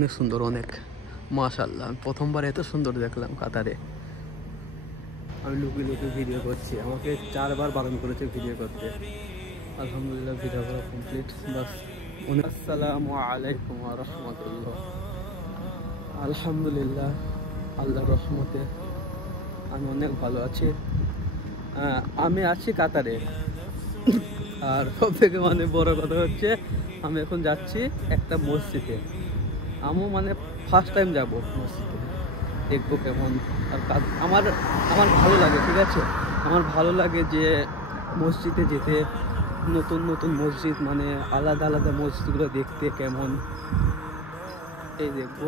অনেক সুন্দর, অনেক মাশাআল্লাহ। প্রথমবার এত সুন্দর দেখলাম কাতারে। আমি লুকিয়ে লুকিয়ে ভিডিও করছি, আমাকে 4বার বারণ করেছে ভিডিও করতে। আলহামদুলিল্লাহ ভিডিও করা কমপ্লিট। বাস। আসসালামু আলাইকুম ওয়া রাহমাতুল্লাহ। আলহামদুলিল্লাহ, আল্লাহর রহমতে আমি অনেক ভালো আছি। আমি আছি কাতারে, আর সব থেকে বড় কথা হচ্ছে আমি এখন যাচ্ছি একটা মসজিদে। আমিও ফার্স্ট টাইম যাব মসজিদে, দেখবো কেমন। আর আমার আমার ভালো লাগে, ঠিক আছে, আমার ভালো লাগে যে মসজিদে যেতে, নতুন নতুন মসজিদ, আলাদা আলাদা মসজিদগুলো দেখতে কেমন, এই দেখবো।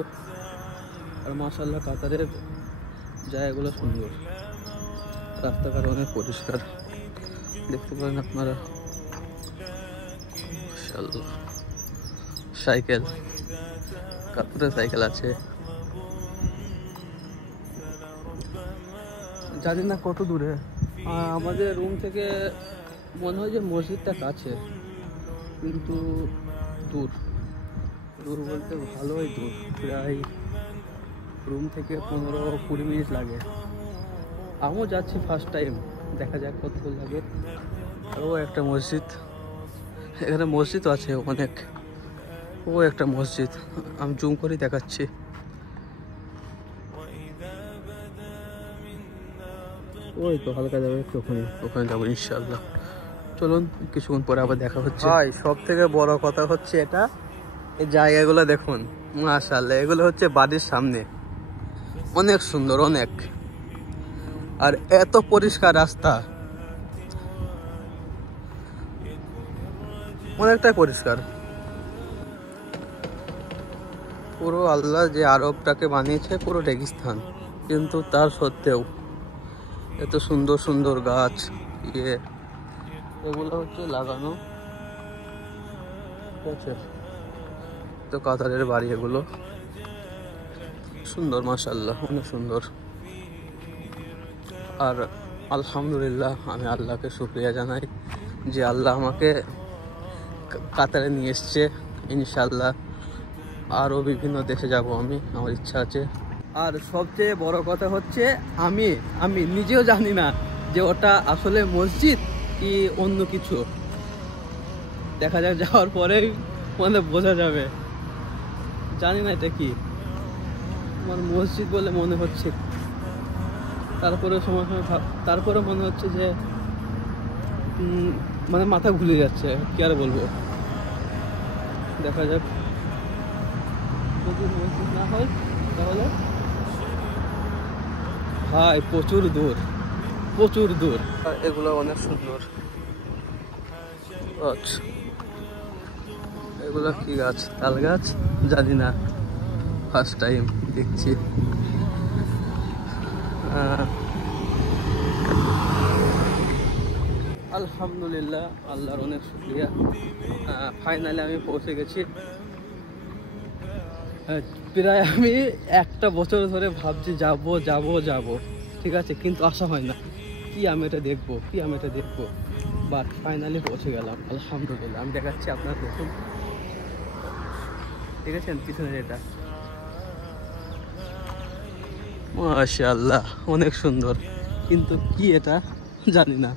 আর মাশাআল্লাহ কাতারের জায়গাগুলো সুন্দর, রাস্তাঘাট অনেক পরিষ্কার, দেখতে পারেন আপনারা। মাশাআল্লাহ, সাইকেল, কাতারে সাইকেল আছে। জানি না কত দূরে, আমাদের রুম থেকে মনে হয় যে মসজিদটা কাছে, কিন্তু দূর। দূর বলতে ভালোই দূর, প্রায় রুম থেকে 15-20 মিনিট লাগে। আমিও যাচ্ছি ফার্স্ট টাইম, দেখা যাক কত দূর লাগে। ও একটা মসজিদ, এখানে মসজিদও আছে অনেক। ও একটা মসজিদ, আমি জুম করে দেখাচ্ছি। ওই তো হালকা যাবে, ওখানে যাবো ইনশাআল্লাহ। চলুন, কিছুক্ষণ পরে আবার দেখা হচ্ছে। ভাই, সব থেকে বড় কথা হচ্ছে এটা, এই জায়গাগুলো দেখুন, মাশাআল্লাহ। এগুলো হচ্ছে বাড়ির সামনে, অনেক সুন্দর, অনেক। আর এত পরিষ্কার রাস্তা, অনেকটাই পরিষ্কার। পুরো আল্লাহ যে আরবটাকে বানিয়েছে পুরো রেগিস্তান, কিন্তু তার সত্ত্বেও এত সুন্দর সুন্দর গাছ, এগুলো হচ্ছে লাগানো। তো কাতারের বাড়ি এগুলো সুন্দর, মাশাআল্লাহ, অনেক সুন্দর। আর আলহামদুলিল্লাহ, আমি আল্লাহকে শুকরিয়া জানাই যে আল্লাহ আমাকে কাতারে নিয়ে এসছে। ইনশাআল্লাহ আরও বিভিন্ন দেশে যাব আমি, আমার ইচ্ছা আছে। আর সবচেয়ে বড় কথা হচ্ছে আমি নিজেও জানি না যে ওটা আসলে মসজিদ কি অন্য কিছু। দেখা যাক, যাওয়ার পরেই বোঝা যাবে। জানি না এটা কি, আমার মসজিদ বলে মনে হচ্ছে। তারপরে সময় তারপরে মনে হচ্ছে যে মাথা ঘুরে যাচ্ছে, কি আর বলবো। দেখা যাক, যদি মসজিদ না হয় তাহলে। ভাই, প্রচুর দূর, প্রচুর দূর। এগুলো অনেক সুন্দর। আচ্ছা, এগুলো কি গাছ? তাল গাছ? জানি না, ফার্স্ট টাইম দেখছি। আলহামদুলিল্লাহ, আল্লাহর অনেক শুকরিয়া। ফাইনালি আমি পৌঁছে গেছি। প্রায় আমি একটা বছর ধরে ভাবছি যাব যাব যাব, ঠিক আছে, কিন্তু আসা হয় না। কি আমি এটা দেখবো, বাট ফাইনালি পৌঁছে গেলাম, আলহামদুলিল্লাহ। আমি দেখাচ্ছি আপনার, দেখুন, দেখেছেন পিছনের এটা, মাশাআল্লাহ, অনেক সুন্দর। কিন্তু কি এটা জানি না,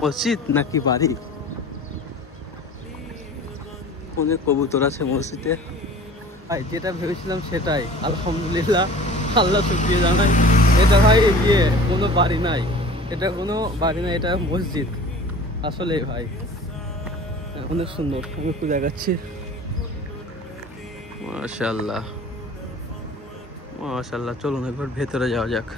মসজিদ নাকি বাড়ি। অনেক কবুতর আছে মসজিদে। ভাই, যেটা ভেবেছিলাম সেটাই, আলহামদুলিল্লাহ, আল্লাহ শুকরিয়া জানাই। এটা ভাই কোনো বাড়ি নাই, এটা মসজিদ আসলে। ভাই, অনেক সুন্দর, আমি একটু দেখাচ্ছি। মাশাআল্লাহ, মাশাআল্লাহ। চলুন একবার ভেতরে যাওয়া যাক।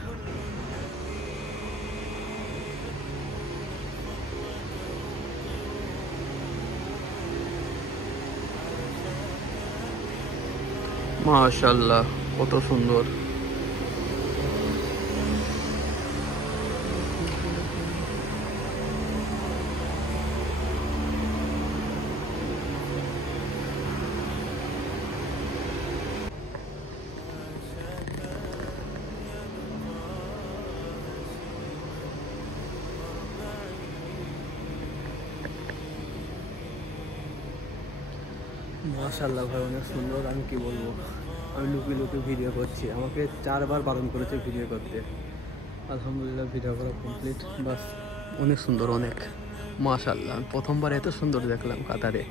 মাশাআল্লাহ, কত সুন্দর। মাশাআল্লাহ ভাই, অনেক সুন্দর। আমি কি বলবো, আমি লুকিয়ে লুকিয়ে ভিডিও করছি, আমাকে 4বার বারণ করেছে ভিডিও করতে। আলহামদুলিল্লাহ ভিডিও করা কমপ্লিট। বাস, অনেক সুন্দর, অনেক মাশাআল্লাহ। আমি প্রথমবার এত সুন্দর দেখলাম কাতারে।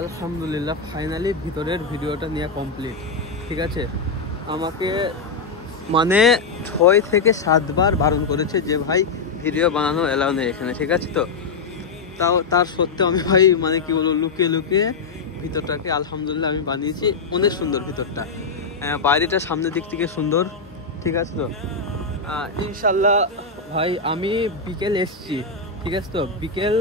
আলহামদুলিল্লাহ ফাইনালি ভিতরের ভিডিওটা নিয়ে কমপ্লিট। ঠিক আছে, আমাকে মানে 6 থেকে 7বার বারণ করেছে যে ভাই ভিডিও বানানো এলাও নেই এখানে। ঠিক আছে, তো তাও তার সত্ত্বেও আমি ভাই মানে কি বলবো, লুকিয়ে লুকিয়ে ভিতরটাকে আলহামদুলিল্লাহ আমি বানিয়েছি। অনেক সুন্দর ভিতরটা, বাইরেটা সামনের দিক থেকে সুন্দর। ঠিক আছে, তো ইনশাল্লাহ ভাই আমি বিকেল এসছি। ঠিক আছে, তো বিকেল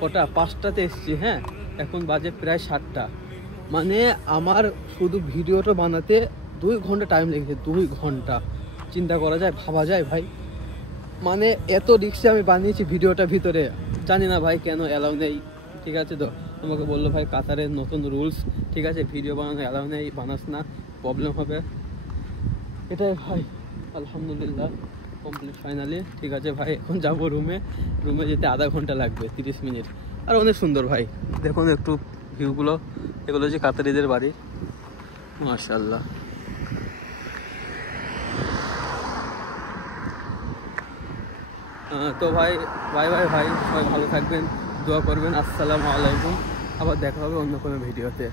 কটা 5টাতে এসছি। হ্যাঁ, এখন বাজে প্রায় 7টা। মানে আমার শুধু ভিডিওটা বানাতে 2 ঘন্টা টাইম লেগেছে। 2 ঘন্টা, চিন্তা করা যায়, ভাবা যায় ভাই। মানে এত রিক্সে আমি বানিয়েছি ভিডিওটা ভিতরে, জানি না ভাই কেন অ্যালাউ নেই। ঠিক আছে, তো তোমাকে বললো ভাই কাতারের নতুন রুলস। ঠিক আছে, ভিডিও বানানো অ্যালাউ নেই, বানাস না, প্রবলেম হবে। এটাই ভাই, আলহামদুলিল্লাহ কমপ্লিট ফাইনালি। ঠিক আছে ভাই, এখন যাবো রুমে। রুমে যেতে আধা ঘন্টা লাগবে, 30 মিনিট। আর অনেক সুন্দর ভাই, দেখুন একটু ভিউগুলো। এগুলো হচ্ছে কাতারিদের বাড়ি, মাশাআল্লাহ। তো ভাই বাই বাই ভাই, সবাই ভালো থাকবেন, দোয়া করবেন। আসসালামু আলাইকুম, আবার দেখা হবে অন্য কোনো ভিডিওতে।